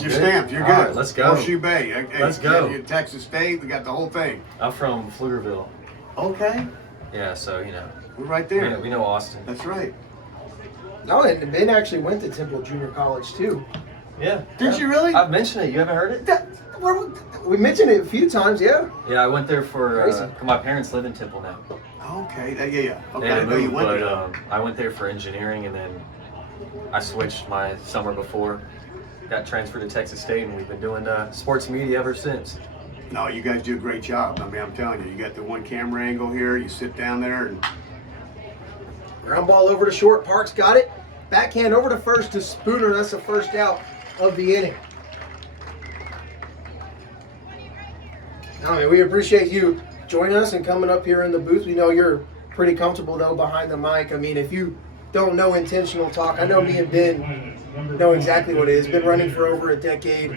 You're good? stamped. You're All good. right, let's go. Horseshoe Bay. Let's go. You're Texas State. We got the whole thing. I'm from Pflugerville. Okay. Yeah, so, We're right there. we know Austin. That's right. No, and Ben actually went to Temple Junior College too. Yeah. Did you really? I've mentioned it. You haven't heard it? We mentioned it a few times, yeah. Yeah, I went there for, Crazy. my parents live in Temple now. Okay. Yeah. Okay. They I had know you moved, went but there. I went there for engineering, and then I switched my summer before. Got transferred to Texas State, and we've been doing sports media ever since. No, you guys do a great job. I mean, I'm telling you, you got the one camera angle here. You sit down there and Ground ball over to short. Parks got it. Backhand over to first to Spooner. That's the first out of the inning. I mean, we appreciate you joining us and coming up here in the booth. We know you're pretty comfortable, though, behind the mic. I mean, if you don't know intentional talk, I know me and Ben know exactly what it is. Been running for over a decade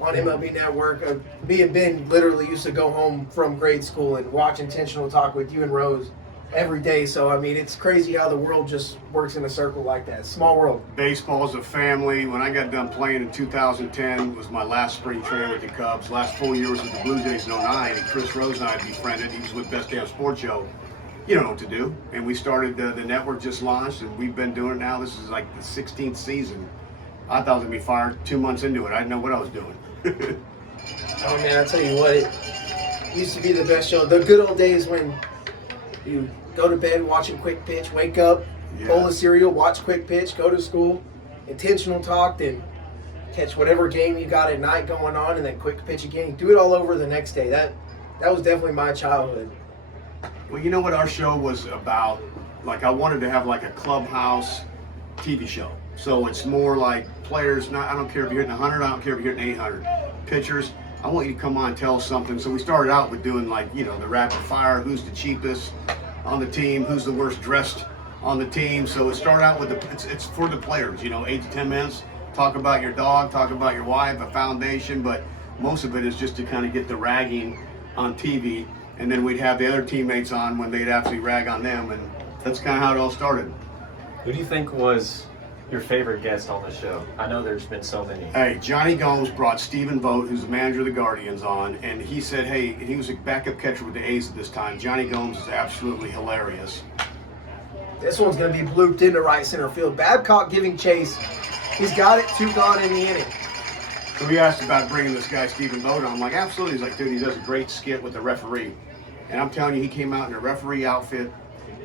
on MLB Network. Me and Ben literally used to go home from grade school and watch intentional talk with you and Rose every day. So, I mean, it's crazy how the world just works in a circle like that. Small world. baseball's a family. When I got done playing in 2010, was my last spring training with the Cubs. Last full year was with the Blue Jays in 09. And Chris Rose and I befriended. He was with Best Damn Sports Show. You don't know what to do. And we started, the network just launched, and we've been doing it now. This is like the 16th season. I thought I was going to be fired 2 months into it. I didn't know what I was doing. Oh, man, I tell you what, it used to be the best show. The good old days when you go to bed watching Quick Pitch, wake up, bowl of cereal, watch Quick Pitch, go to school, intentional talk, then catch whatever game you got at night going on, and then Quick Pitch again. Do it all over the next day. That was definitely my childhood. Well, you know what our show was about? Like, I wanted to have like a clubhouse TV show. So it's more like players, I don't care if you're hitting 100, I don't care if you're hitting 800. Pitchers, I want you to come on and tell us something. So we started out with doing like, the rapid fire, who's the cheapest on the team, who's the worst dressed on the team. So it started out with it's for the players, 8 to 10 minutes. Talk about your dog, talk about your wife, a foundation, but most of it is just to kind of get the ragging on TV. And then we'd have the other teammates on when they'd actually rag on them. And that's kind of how it all started. Who do you think was your favorite guest on the show? I know there's been so many. Hey, Johnny Gomes brought Stephen Vogt, who's the manager of the Guardians, on, and he said, hey, he was a backup catcher with the A's at this time. Johnny Gomes is absolutely hilarious. This one's going to be blooped into right center field. Babcock giving chase. He's got it, 2 gone in the inning. So we asked about bringing this guy, Stephen Vogt, on. I'm like, absolutely. He's like, dude, he does a great skit with the referee. And I'm telling you, he came out in a referee outfit,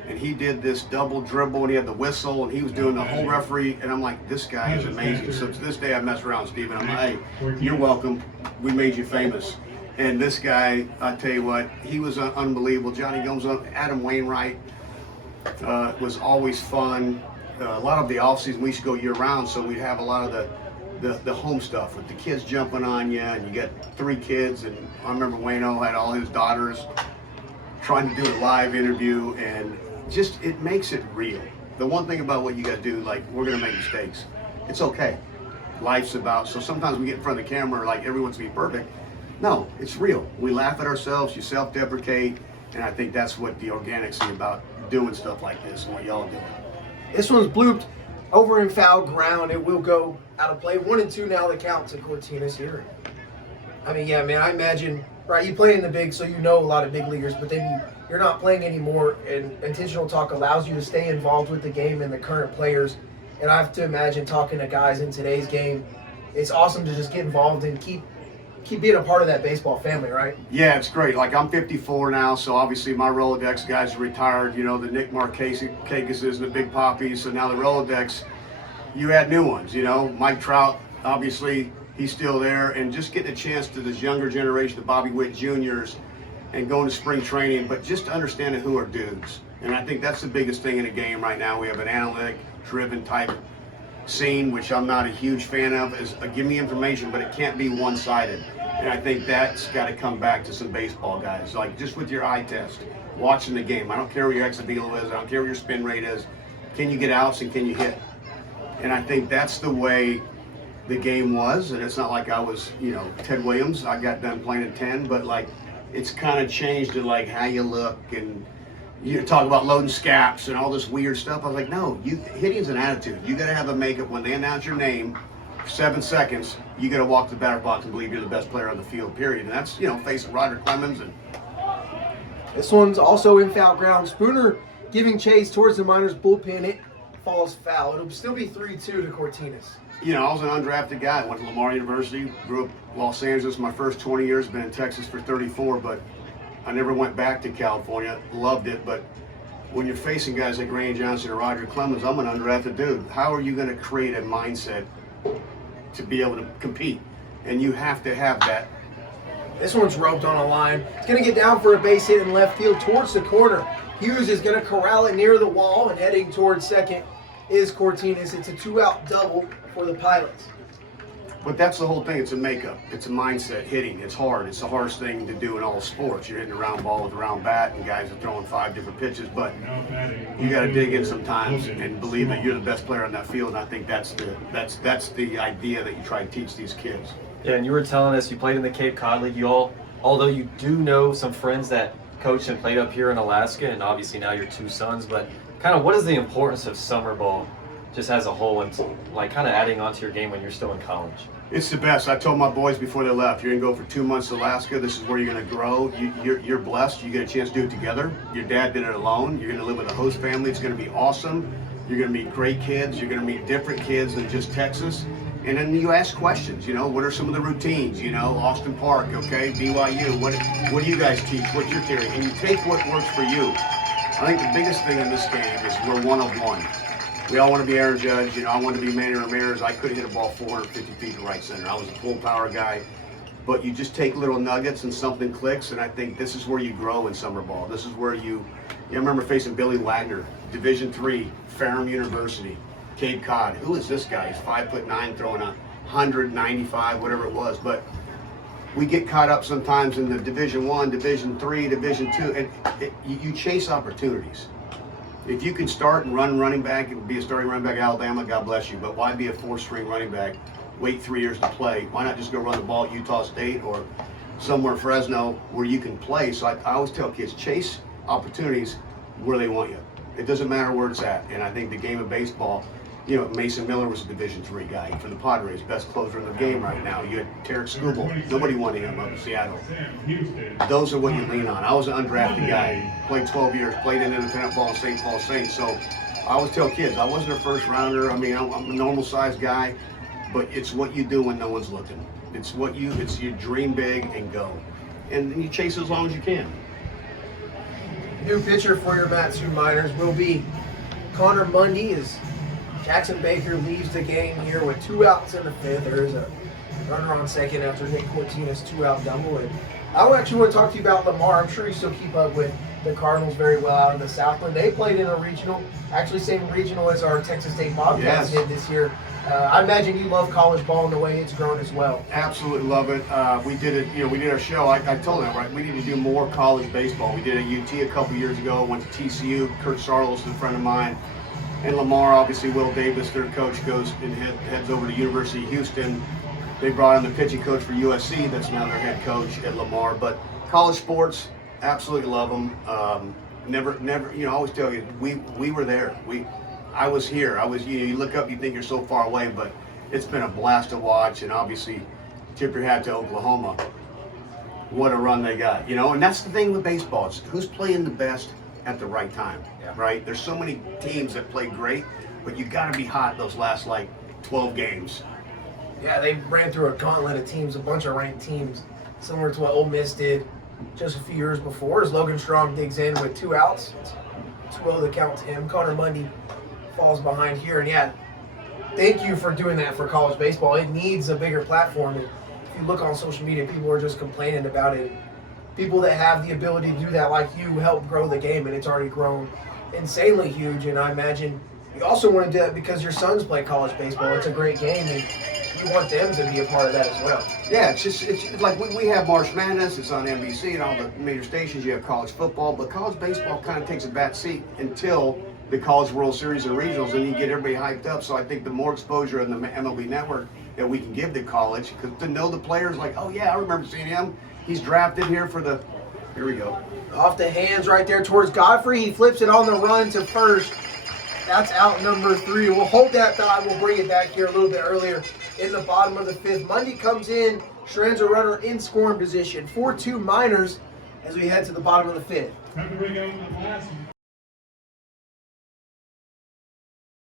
and he did this double dribble, and he had the whistle, and he was doing the whole referee. And I'm like, this guy is amazing. So to this day, I mess around with Stephen. I'm like, hey, you're welcome. We made you famous. And this guy, I tell you what, he was unbelievable. Johnny Gomes, Adam Wainwright was always fun. A lot of the offseason, we used to go year-round, so we'd have a lot of the home stuff with the kids jumping on you, and you get 3 kids. And I remember Wayno had all his daughters trying to do a live interview, and just it makes it real. The one thing about what you got to do, like, we're going to make mistakes. It's okay. Life's about, so sometimes we get in front of the camera like everyone's being perfect. No, it's real. We laugh at ourselves, you self-deprecate, and I think that's what the organics is about, doing stuff like this and what y'all do. This one's blooped over in foul ground. It will go out of play. 1-2 now the count to Cortinas here. I mean, yeah, man, I imagine, right, you play in the big, so you know a lot of big leaguers, but then you're not playing anymore, and intentional talk allows you to stay involved with the game and the current players. And I have to imagine talking to guys in today's game, it's awesome to just get involved and keep being a part of that baseball family, right? Yeah, it's great. Like, I'm 54 now, so obviously my Rolodex guys are retired. The Nick Markakis and the Big Poppies. So now the Rolodex, you add new ones. Mike Trout, obviously, he's still there. And just getting a chance to this younger generation, the Bobby Witt Juniors, and going to spring training, but just understanding who are dudes. And I think that's the biggest thing in the game right now. We have an analytic-driven type scene, which I'm not a huge fan of, is give me information, but it can't be one-sided. And I think that's got to come back to some baseball guys, like just with your eye test, watching the game. I don't care what your ex velo is. I don't care what your spin rate is. Can you get outs and can you hit? And I think that's the way the game was. And it's not like I was, Ted Williams. I got done playing at 10, but like it's kind of changed to like how you look, and you talk about loading scaps and all this weird stuff. I was like, no, hitting's an attitude. You got to have a makeup when they announce your name. 7 seconds, you got to walk to the batter box and believe you're the best player on the field, period. And that's, facing Roger Clemens. And This one's also in foul ground. Spooner giving chase towards the Miners bullpen. It falls foul. It'll still be 3-2 to Cortinas. I was an undrafted guy. I went to Lamar University, grew up in Los Angeles my first 20 years, been in Texas for 34, but I never went back to California. Loved it, but when you're facing guys like Randy Johnson or Roger Clemens, I'm an undrafted dude. How are you going to create a mindset to be able to compete? And you have to have that. This one's roped on a line. It's going to get down for a base hit in left field towards the corner. Hughes is going to corral it near the wall, and heading towards second is Cortinas. It's a 2-out double for the Pilots. But that's the whole thing. It's a makeup. It's a mindset. Hitting. It's hard. It's the hardest thing to do in all sports. You're hitting a round ball with a round bat, and guys are throwing 5 different pitches. But you got to dig in sometimes and believe that you're the best player on that field. And I think that's the idea that you try to teach these kids. Yeah, and you were telling us you played in the Cape Cod League. Although you do know some friends that coached and played up here in Alaska, and obviously now your 2 sons. But kind of what is the importance of summer ball just as a whole, and like kind of adding on to your game when you're still in college? It's the best. I told my boys before they left, you're going to go for 2 months to Alaska. This is where you're going to grow. You're blessed. You get a chance to do it together. Your dad did it alone. You're going to live with a host family. It's going to be awesome. You're going to meet great kids. You're going to meet different kids than just Texas. And then you ask questions, what are some of the routines, Austin Park, okay, BYU, what do you guys teach, what's your theory? And you take what works for you. I think the biggest thing in this game is we're one of one. We all want to be Aaron Judge, I wanted to be Manny Ramirez. I couldn't hit a ball 450 feet to right center. I was a full power guy. But you just take little nuggets and something clicks, and I think this is where you grow in summer ball. This is where I remember facing Billy Wagner, Division III, Ferrum University. Cape Cod. Who is this guy? He's 5'9", throwing 195, whatever it was. But we get caught up sometimes in the Division I, Division III, Division II, and you chase opportunities. If you can start and run running back and be a starting running back at Alabama, God bless you. But why be a 4th-string running back? Wait 3 years to play. Why not just go run the ball at Utah State or somewhere Fresno where you can play? So I always tell kids, chase opportunities where they want you. It doesn't matter where it's at. And I think the game of baseball. Mason Millar was a Division III guy for the Padres, best closer in the game right now. You had Tarek Skubal. Nobody wanted him up in Seattle. Those are what you lean on. I was an undrafted guy, played 12 years, played in independent ball in St. Paul Saints. So I always tell kids, I wasn't a first rounder. I'm a normal sized guy, but it's what you do when no one's looking. It's you dream big and go. And you chase as long as you can. New pitcher for your Matsu Miners will be Connor Mundy. As Jackson Baker leaves the game here with 2 outs in the 5th. There is a runner on second after Nick Cortinas' 2-out double. And I actually want to talk to you about Lamar. I'm sure you still keep up with the Cardinals very well out of the Southland. They played in a regional, actually same regional as our Texas State Bobcats did this year. I imagine you love college ball and the way it's grown as well. Absolutely love it. We did it, we did our show. I told them, right, we need to do more college baseball. We did it at UT a couple years ago, went to TCU. Kurt Sarlos is a friend of mine. And Lamar, obviously, Will Davis, their coach, goes and heads over to University of Houston. They brought in the pitching coach for USC. That's now their head coach at Lamar. But college sports, absolutely love them. Never. I always tell you, we were there. I was here. You look up, you think you're so far away, but it's been a blast to watch. And obviously, tip your hat to Oklahoma. What a run they got. And that's the thing with baseball. It's who's playing the best at the right time, right? There's so many teams that play great, but you got to be hot those last 12 games. Yeah, they ran through a gauntlet of teams, a bunch of ranked teams, similar to what Ole Miss did just a few years before. As Logan Strong digs in with 2 outs, it's 2-0 the count to him. Connor Mundy falls behind here, and thank you for doing that for college baseball. It needs a bigger platform. And if you look on social media, people are just complaining about it. People that have the ability to do that, like you, help grow the game, and it's already grown insanely huge. And I imagine you also want to do that because your sons play college baseball. It's a great game, and you want them to be a part of that as well. Yeah, it's like we have March Madness. It's on NBC and all the major stations. You have college football, but college baseball kind of takes a back seat until the College World Series and regionals, and you get everybody hyped up. So I think the more exposure in the MLB Network that we can give to college, because to know the players, like, oh yeah, I remember seeing him. He's drafted here for the. Here we go. Off the hands right there towards Godfrey. He flips it on the run to first. That's out number 3. We'll hold that thought. We'll bring it back here a little bit earlier in the bottom of the 5th. Mundy comes in, strands a runner in scoring position. 4-2 Miners as we head to the bottom of the 5th.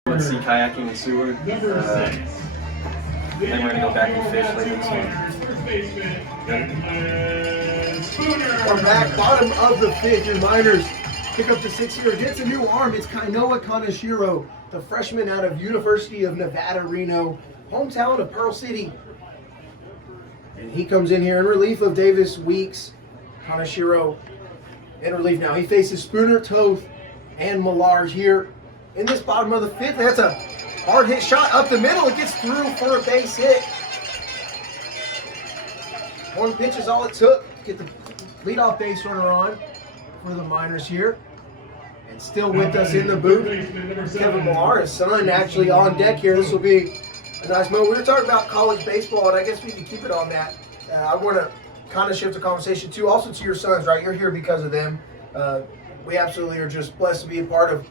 Let's see kayaking in Seward. Then we're going to go back and fish later this month. We're back, bottom of the 5th, and Miners pick up the 6-year. Gets a new arm. It's Kainoa Kaneshiro, the freshman out of University of Nevada, Reno, hometown of Pearl City. And he comes in here in relief of Davis Weeks. Kaneshiro in relief now. He faces Spooner, Toth, and Millar here in this bottom of the 5th. That's a hard hit shot up the middle. It gets through for a base hit. One pitch is all it took to get the leadoff base runner on for the Miners here. And still with us in the booth, Kevin Millar, his son, actually on deck here. This will be a nice moment. We were talking about college baseball, and I guess we can keep it on that. I want to kind of shift the conversation too, also to your sons, right? You're here because of them. We absolutely are just blessed to be a part of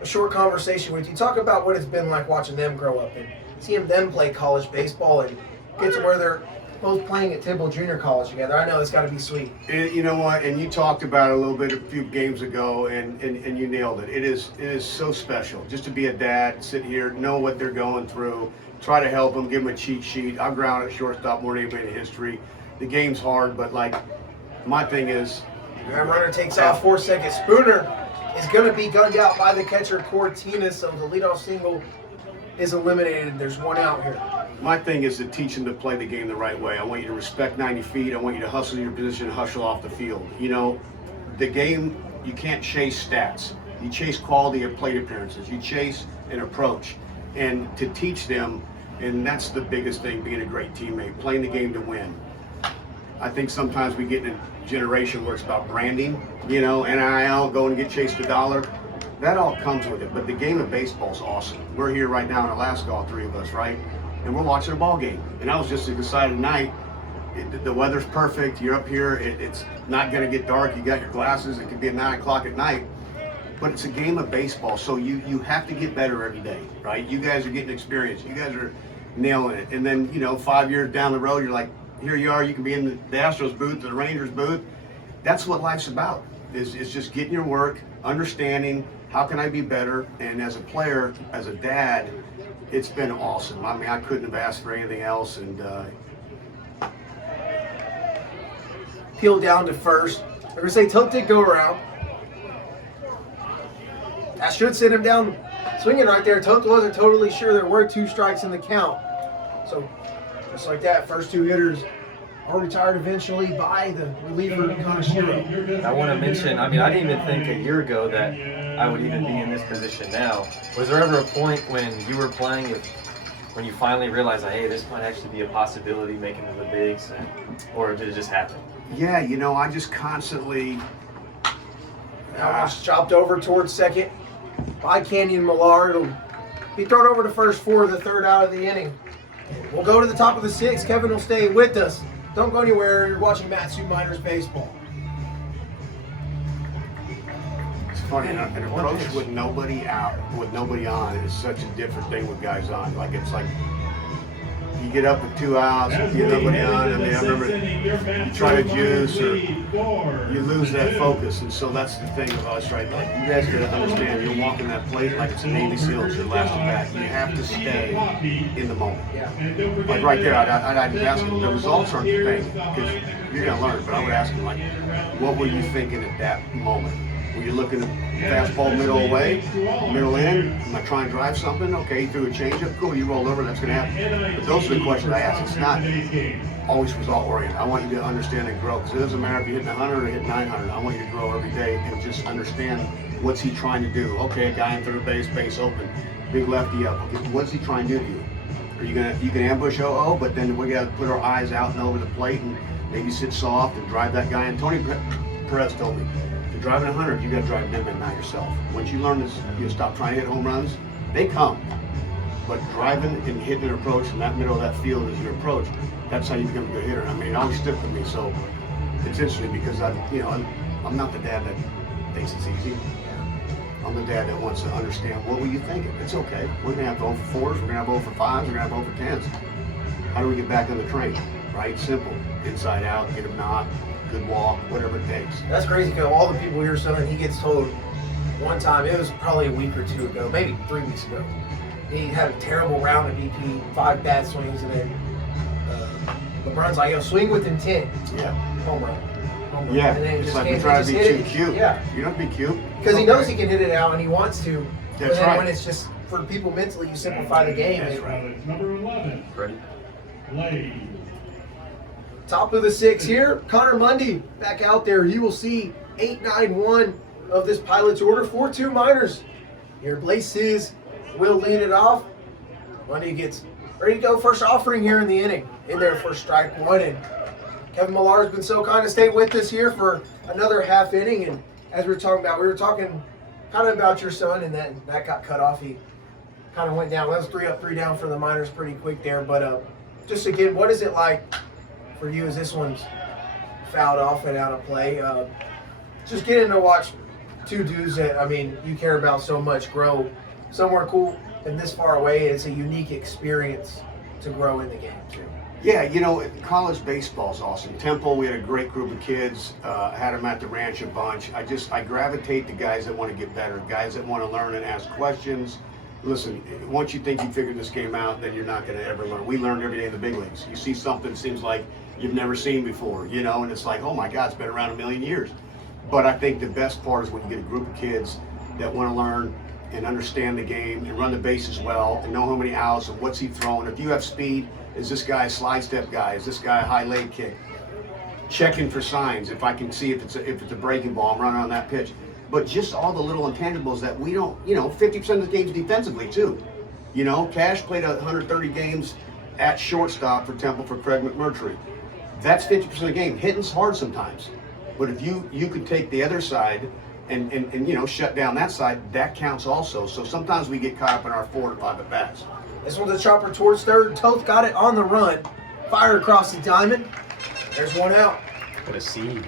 a short conversation with you. Talk about what it's been like watching them grow up and seeing them play college baseball and get to where they're both playing at Tidwell Junior College together. I know it's got to be sweet. You know what? And you talked about it a little bit a few games ago, and you nailed it. It is so special just to be a dad, sit here, know what they're going through, try to help them, give them a cheat sheet. I'm grounded at shortstop more than anybody in history. The game's hard, but like my thing is, that runner takes off 4 seconds. Spooner is going to be gunned out by the catcher Cortina, so the leadoff single is eliminated. There's one out here. My thing is to teach them to play the game the right way. I want you to respect 90 feet. I want you to hustle in your position and hustle off the field. You know, the game, you can't chase stats. You chase quality of plate appearances. You chase an approach. And to teach them, and that's the biggest thing, being a great teammate, playing the game to win. I think sometimes we get in a generation where it's about branding, you know, NIL, go and get chased a dollar. That all comes with it, but the game of baseball is awesome. We're here right now in Alaska, all three of us, right? And we're watching a ball game. And I was just excited tonight. The weather's perfect. You're up here. It's not going to get dark. You got your glasses. It could be at 9 o'clock at night. But it's a game of baseball, so you have to get better every day, right? You guys are getting experience. You guys are nailing it. And then, you know, 5 years down the road, you're like, here you are. You can be in the Astros booth, the Rangers booth. That's what life's about, is just getting your work, understanding how can I be better. And as a player, as a dad, it's been awesome. I mean, I couldn't have asked for anything else. And Peel down to first. They're going to say Toth did go around. That should send him down swinging right there. Toth wasn't totally sure there were 2 strikes in the count. So just like that, first 2 hitters are retired eventually by the reliever Kaneshiro. I want to mention, I mean, I didn't even think a year ago that I would even be in this position now. Was there ever a point when you were playing, when you finally realized, hey, this might actually be a possibility, making it the bigs, or did it just happen? yeah, you know, I just constantly. That one's chopped over towards second by Kanyon Millar. It'll be thrown over to first for the 3rd out of the inning. We'll go to the top of the 6th. Kevin will stay with us. Don't go anywhere. You're watching Matsu Miners baseball. It's funny, an approach with nobody out, with nobody on, is such a different thing with guys on. Like, it's like you get up with 2 outs, you get nobody on. I mean, I remember you try to juice or you lose that focus. And so that's the thing with us, right? Like, you guys got to understand, you're walking that plate like it's a Navy SEAL. It's your last at bat. You have to stay in the moment. Like right there, I'd ask him, the results aren't the thing, because you're going to learn. But I would ask him, like, what were you thinking at that moment? Were you looking at fastball middle away, middle in? Am I trying to drive something? Okay, you threw a changeup. Cool, you roll over. That's going to happen. But those are the questions I ask. It's not always result oriented. I want you to understand and grow, because it doesn't matter if you hit 100 or hit 900. I want you to grow every day and just understand what's he trying to do. Okay, a guy in third base, base open, big lefty up. Okay, what's he trying to do to you? Are you gonna, you can ambush 0-0, but then we got to put our eyes out and over the plate and maybe sit soft and drive that guy in. Tony Perez told me, driving 100, you got to drive them in, not yourself. Once you learn this, you stop trying to hit home runs, they come. But driving and hitting an approach in that middle of that field is your approach. That's how you become a good hitter. I mean, it always stick with me. So it's interesting because I'm not the dad that thinks it's easy. I'm the dad that wants to understand what were you thinking. It's okay. We're gonna have 0 for 4s, we're gonna have 0 for 5s, we're gonna have 0 for 10s. How do we get back on the train? Right? Simple. Inside out, get a knock, good walk, whatever it takes. That's crazy because all the people here saying he gets told one time, it was probably a week or two ago, maybe 3 weeks ago. He had a terrible round at BP, 5 bad swings, and then LeBron's like, yo, swing with intent. Yeah. Home run. Home run. Yeah. And then It's just like can't- we're trying to just be hit too it. cute. Yeah. You don't be cute. Because he knows he can hit it out and he wants to. But That's then right. when it's just for people mentally, you simplify the game. That's And right. Number 11. Ready? Lane. top of the 6 here, Connor Mundy back out there. He will see 8-9-1 of this Pilots order. 4-2 minors. Here, Blaze will lead it off. Mundy gets ready to go. First offering here in the inning. In there for strike 1. And Kevin Millar has been so kind to stay with us here for another half inning. And as we were talking kind of about your son, and then that got cut off. He kind of went down. That was 3 up, 3 down for the minors pretty quick there. But just again, what is it like for you as this one's fouled off and out of play? Just getting to watch two dudes that, I mean, you care about so much grow somewhere cool and this far away. It's a unique experience to grow in the game too. Yeah, you know, college baseball's awesome. Temple, we had a great group of kids. Had them at the ranch a bunch. I gravitate to guys that want to get better, guys that want to learn and ask questions. Listen, once you think you figured this game out, then you're not going to ever learn. We learned every day in the big leagues. You see something seems like you've never seen before, you know, and it's like, oh my God, it's been around a million years. But I think the best part is when you get a group of kids that want to learn and understand the game and run the bases well and know how many outs and what's he throwing. If you have speed, is this guy a slide step guy? Is this guy a high leg kick? Checking for signs. If I can see if it's a breaking ball, I'm running on that pitch. But just all the little intangibles that we don't, you know, 50% of the games defensively too. You know, Kash played 130 games at shortstop for Temple for Craig McMurtry. That's 50% of the game. Hitting's hard sometimes. But if you could take the other side and you know, shut down that side, that counts also. So sometimes we get caught up in our 4 to 5 at bats. This one's a chopper towards third. Toth got it on the run. Fire across the diamond. There's one out. What a seed.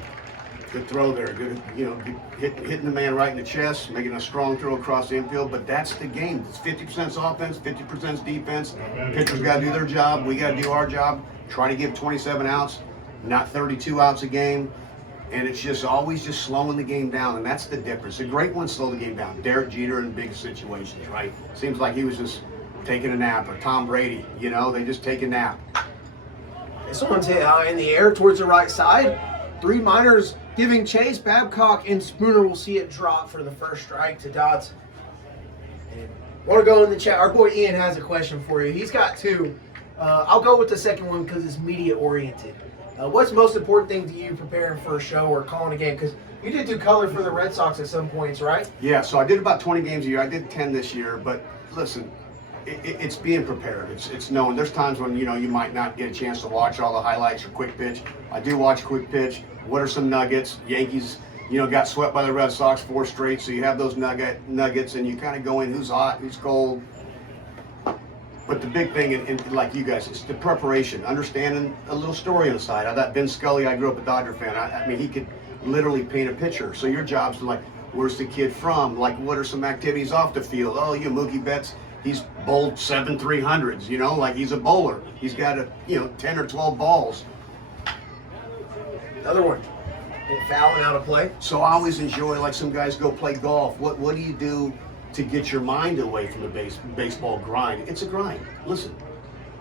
Good throw there. Good, you know, hitting the man right in the chest, making a strong throw across the infield. But that's the game. It's 50% offense, 50% defense. Pitchers got to do their job. We got to do our job. Try to give 27 outs, not 32 outs a game. And it's just always just slowing the game down, and that's the difference. The great ones slow the game down. Derek Jeter in big situations, right? Seems like he was just taking a nap, or Tom Brady, you know, they just take a nap. This one's hit in the air towards the right side. 3 minors giving chase. Babcock and Spooner will see it drop for the first strike to Dodds. And want to go in the chat. Our boy Ian has a question for you. He's got 2. I'll go with the second one because it's media oriented. What's the most important thing to you preparing for a show or calling a game? Because you did do color for the Red Sox at some points, right? Yeah, so I did about 20 games a year. I did 10 this year, but listen, it's being prepared. It's knowing. There's times when, you know, you might not get a chance to watch all the highlights or quick pitch. I do watch quick pitch. What are some nuggets? Yankees, you know, got swept by the Red Sox 4 straight, so you have those nuggets, and you kind of go in who's hot, who's cold. But the big thing, and like you guys, is the preparation, understanding a little story on the side. That Vin Scully, I grew up a Dodger fan. I mean, he could literally paint a picture. So your job's to, like, where's the kid from? Like, what are some activities off the field? Oh, you Mookie Betts, he's bowled 7 300s, you know, like he's a bowler. He's got 10 or 12 balls. Another one. Foul and out of play. So I always enjoy, like, some guys go play golf. What do you do to get your mind away from the baseball grind? It's a grind. Listen,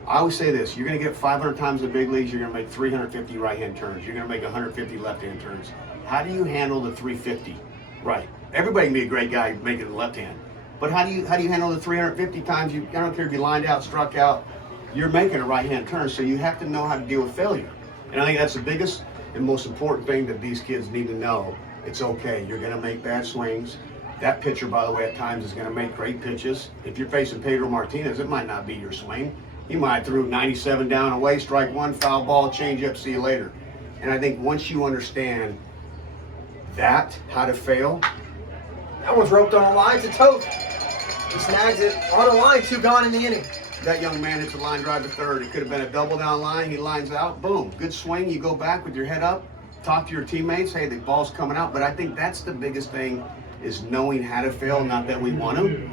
I always say this: you're going to get 500 times in the big leagues. You're going to make 350 right-hand turns. You're going to make 150 left-hand turns. How do you handle the 350? Right. Everybody can be a great guy making the left hand, but how do you handle the 350 times? I don't care if you lined out, struck out. You're making a right-hand turn, so you have to know how to deal with failure. And I think that's the biggest and most important thing that these kids need to know. It's okay. You're going to make bad swings. That pitcher, by the way, at times is going to make great pitches. If you're facing Pedro Martinez, it might not be your swing. He might threw 97 down away, strike 1, foul ball, change up, see you later. And I think once you understand that, how to fail. That one's roped on a line to Toth. He snags it on a line, 2 gone in the inning. That young man hits a line drive to third. It could have been a double down line. He lines out, boom, good swing. You go back with your head up, talk to your teammates. Hey, the ball's coming out. But I think that's the biggest thing, is knowing how to fail. Not that we want to.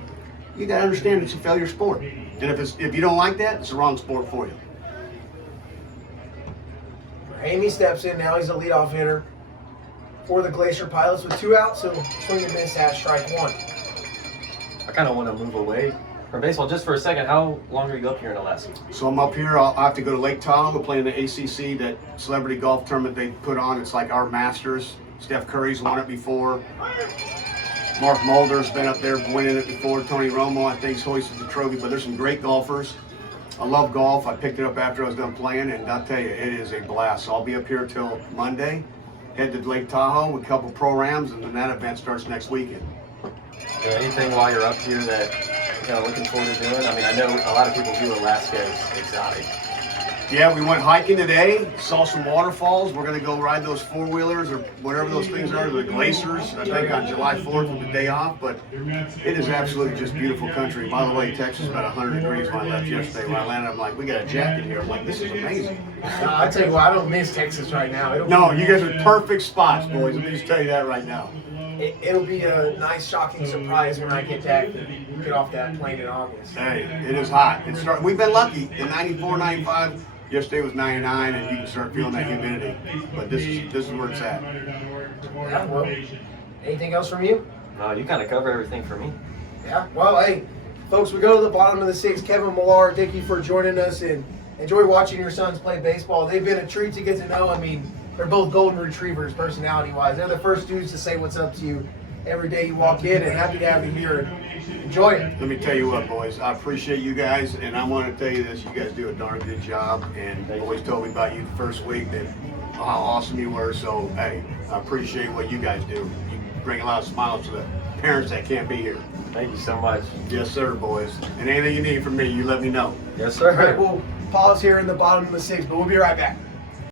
You got to understand it's a failure sport. And if you don't like that, it's the wrong sport for you. Amy steps in now. He's a leadoff hitter for the Glacier Pilots with 2 outs. So swing and miss at strike 1. I kind of want to move away from baseball just for a second. How long are you up here in Alaska? So I'm up here. I'll have to go to Lake Tahoe to play in the ACC, that celebrity golf tournament they put on. It's like our Masters. Steph Curry's won it before. Mark Mulder's been up there winning it before. Tony Romo, I think, hoisted the trophy. But there's some great golfers. I love golf. I picked it up after I was done playing, and I'll tell you, it is a blast. So I'll be up here till Monday. Head to Lake Tahoe with a couple pro-rams, and then that event starts next weekend. Is there anything while you're up here that you're kind of looking forward to doing? I mean, I know a lot of people view Alaska as exotic. Yeah, we went hiking today, saw some waterfalls. We're going to go ride those four-wheelers or whatever those things are, the glaciers, I think on July 4th with the day off. But it is absolutely just beautiful country. By the way, Texas is about 100 degrees when I left yesterday. When I landed, I'm like, we got a jacket here. I'm like, this is amazing. I tell you what, I don't miss Texas right now. No, you guys are perfect spots, boys. Let me just tell you that right now. It'll be a nice, shocking surprise when I get off that plane in August. Hey, it is hot. We've been lucky. In 94, 95, yesterday was 99, and you can start feeling that humidity. But this is where it's at. Yeah, well, anything else from you? No, you kind of cover everything for me. Yeah, well, hey, folks, we go to the bottom of the 6th. Kevin Millar, thank you for joining us, and enjoy watching your sons play baseball. They've been a treat to get to know. I mean, they're both golden retrievers, personality-wise. They're the first dudes to say what's up to you every day you walk in, and happy to have you here. Enjoy it. Let me tell you what, boys. I appreciate you guys, and I want to tell you this. You guys do a darn good job, and they always told me about you the first week that how awesome you were. So, hey, I appreciate what you guys do. You bring a lot of smiles to the parents that can't be here. Thank you so much. Yes, sir, boys. And anything you need from me, you let me know. Yes, sir. All right, we'll pause here in the bottom of the 6th, but we'll be right back.